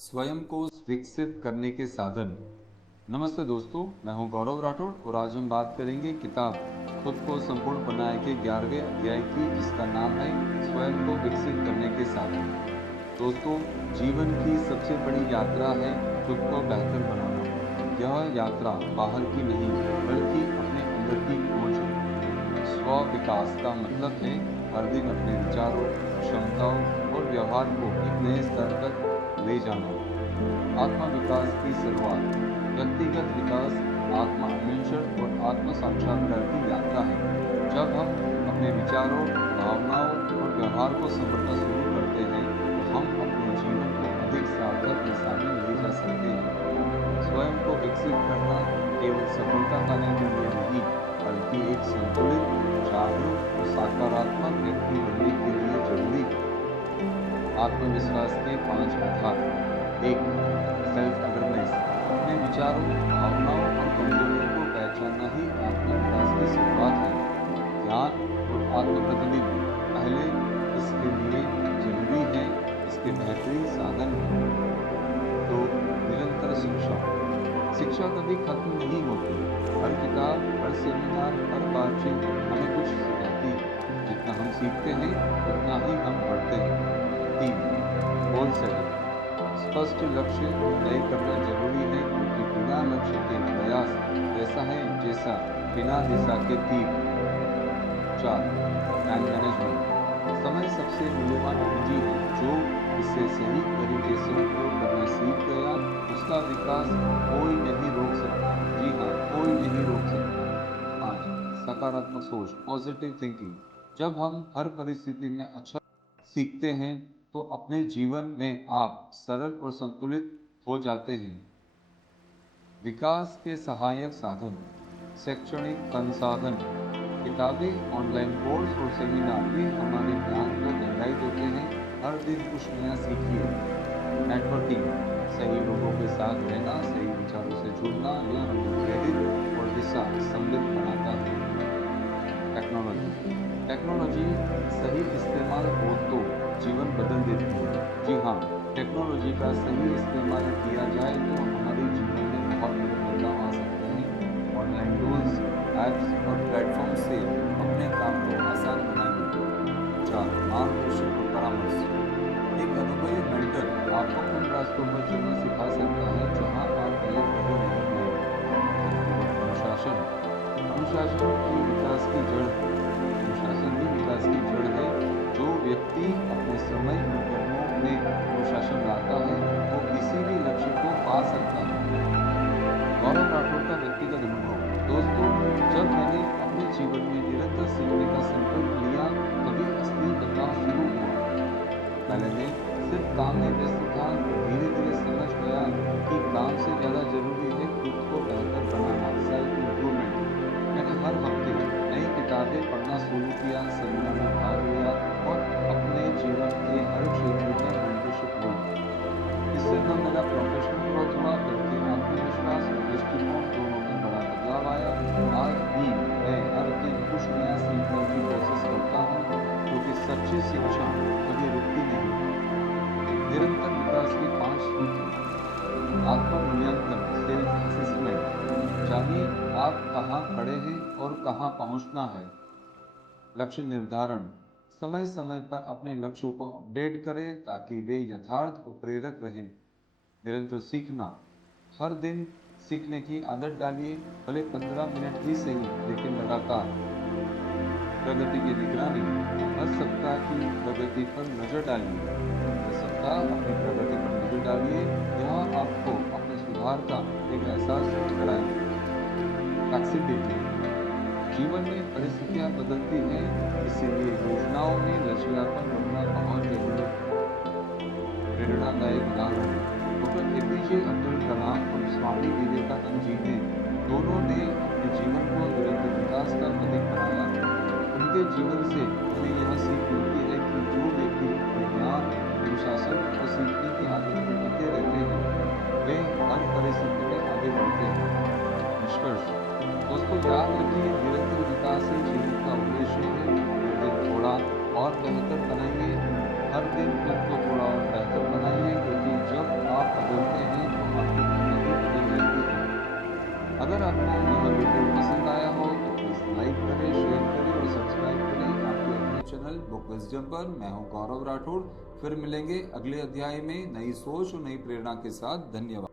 स्वयं को विकसित करने के साधन। नमस्ते दोस्तों, मैं हूं गौरव राठौड़ और आज हम बात करेंगे किताब खुद को संपूर्ण बनाए के 11वें अध्याय की, जिसका नाम है स्वयं को विकसित करने के साधन। दोस्तों, जीवन की सबसे बड़ी यात्रा है खुद को बेहतर बनाना। यह यात्रा बाहर की नहीं बल्कि अपने अंदर की खोज है। स्व विकास का मतलब है हर दिन अपने विचारों, क्षमताओं और व्यवहार को एक नए स्तर तक ले जाना। आत्म विकास की शुरुआत। व्यक्तिगत विकास आत्म अन्वेषण और आत्म साक्षात्कार की यात्रा है। जब हम अपने विचारों, भावनाओं और व्यवहार को समझना शुरू करते हैं तो हम अपने जीवन को अधिक सार्थक दिशा में ले जा सकते हैं। स्वयं को विकसित करना केवल सफलता पाने के लिए नहीं बल्कि एक संतुलित, जागरूक और सकारात्मक व्यक्ति बनने के लिए जरूरी है। आत्मविश्वास के 5 आधार। 1. Self awareness. अपने विचारों, भावनाओं और कमजोरियों को पहचानना ही आत्मविकास की शुरुआत है। ध्यान और आत्म प्रतिनिधि पहले इसके लिए जरूरी है, इसके बेहतरीन साधन है। 2. निरंतर शिक्षा। शिक्षा कभी खत्म नहीं होती। हर किताब, हर सेमिनार, हर बातचीत हमें कुछ सिखाती है। जितना हम सीखते हैं उतना ही हम बढ़ते हैं। 3. Goal setting. स्पष्ट लक्ष्य तय करना जरूरी है, क्योंकि बिना लक्ष्य के प्रयास ऐसा है जैसा बिना दिशा के तीर। 4. Time management. समय सबसे मूल्यवान पूंजी है। जो इसे सही तरीके से उपयोग करना सीख गया, उसका विकास कोई नहीं रोक सकता। जी हाँ, कोई नहीं रोक सकता। 5. सकारात्मक सोच, पॉजिटिव थिंकिंग। जब हम हर परिस्थिति में अच्छा सीखते हैं तो अपने जीवन में आप सरल और संतुलित हो जाते हैं। विकास के सहायक साधन। शैक्षणिक संसाधन। किताबें, ऑनलाइन कोर्स और सेमिनार ये हमारे ज्ञान को गहराई देते हैं। हर दिन कुछ नया सीखिए। नेटवर्किंग। सही लोगों के साथ रहना, सही विचारों से जुड़ना, यह हमें प्रेरित और दिशा सम्मिलित बनाता है। टेक्नोलॉजी। टेक्नोलॉजी सही इस्तेमाल हो तो जीवन बदल देती है। जी हाँ, टेक्नोलॉजी का सही इस्तेमाल किया जाए तो हमारे जीवन में बहुत बड़े बदलाव आ सकते हैं। ऑनलाइन टूल्स, ऐप्स और प्लेटफॉर्म से अपने काम को आसान बनाएंगे। 4. मार्गदर्शन और परामर्श। एक अनुभवी मेंटर आपको उन रास्तों पर चलना सिखा सकता है जहां आप पहले कभी नहीं गए। व्यक्तिगत अनुशासन। अनुशासन की विकास की जड़ है। अनुशासन ही विकास की जड़ है। जो व्यक्ति अपने समय और कर्मों में अनुशासन लाता है वो किसी भी लक्ष्य को पा सकता है। गौरव राठौड़ का व्यक्तिगत अनुभव। दोस्तों, जब मैंने अपने जीवन में निरंतर सीखने का संकल्प लिया तभी असली बदलाव शुरू हुआ। पहले मैं सिर्फ काम में व्यस्त था, धीरे धीरे समझ गया कि काम से ज्यादा जरूरी है खुद को बेहतर बनाना, सेल्फ इम्प्रूवमेंट। मैंने हर हफ्ते नई किताबें पढ़ना शुरू किया, सेमिनार में भाग लिया और अपने जीवन के हर क्षेत्र में मेंटरशिप ली। इससे न मेरा प्रोफेशनल ग्रोथ हुआ बल्कि आत्मविश्वास और दृष्टिकोण दोनों में बड़ा बदलाव आया। आज भी मैं हर दिन कुछ नया सीखने की कोशिश करता हूँ, क्योंकि सच्ची शिक्षा कभी रुकती नहीं। निरंतर विकास के 5 सूत्र। आत्म मूल्यांकन, सेल्फ असेसमेंट। जानिए आप कहाँ खड़े हैं और कहाँ पहुँचना है। लक्ष्य निर्धारण। समय समय पर अपने लक्ष्यों को अपडेट करें ताकि वे यथार्थ और प्रेरक रहें। निरंतर सीखना। हर दिन सीखने की आदत डालिए, भले 15 मिनट ही सही, लेकिन लगातार। प्रगति की निगरानी। हर सप्ताह की प्रगति पर नजर डालिए। हर सप्ताह अपनी प्रगति पर नजर डालिए, यह आपको अपने सुधार का एक एहसास कराएगा। फ्लेक्सिबिलिटी। जीवन में परिस्थितियां बदलती हैं, इसीलिए योजनाओं में लचीलापन रखना बहुत जरूरी है। प्रेरणादायक उदाहरण। डॉक्टर एपीजे अब्दुल कलाम और स्वामी विवेकानंद जी ने दोनों ने अपने जीवन को निरंतर विकास का प्रतीक बनाया। उनके जीवन से हमें यह सीख मिलती है कि जो व्यक्ति अपने ज्ञान, अनुशासन और सीखने की आदत में टिके रहते हैं वे हर परिस्थिति में आगे बढ़ते हैं। निष्कर्ष। दोस्तों, याद रखिए, निरंतर विकास ही जीवन का उद्देश्य है। हर दिन थोड़ा और बेहतर बनाइए। हर दिन खुद को थोड़ा और बेहतर बनाइए, क्योंकि जब आप अगर आपको यह वीडियो पसंद आया हो तो प्लीज़ लाइक करें, शेयर करें और सब्सक्राइब करें आपके अपने चैनल बुक विजडम पर। मैं हूं गौरव राठौड़। फिर मिलेंगे अगले अध्याय में नई सोच और नई प्रेरणा के साथ। धन्यवाद।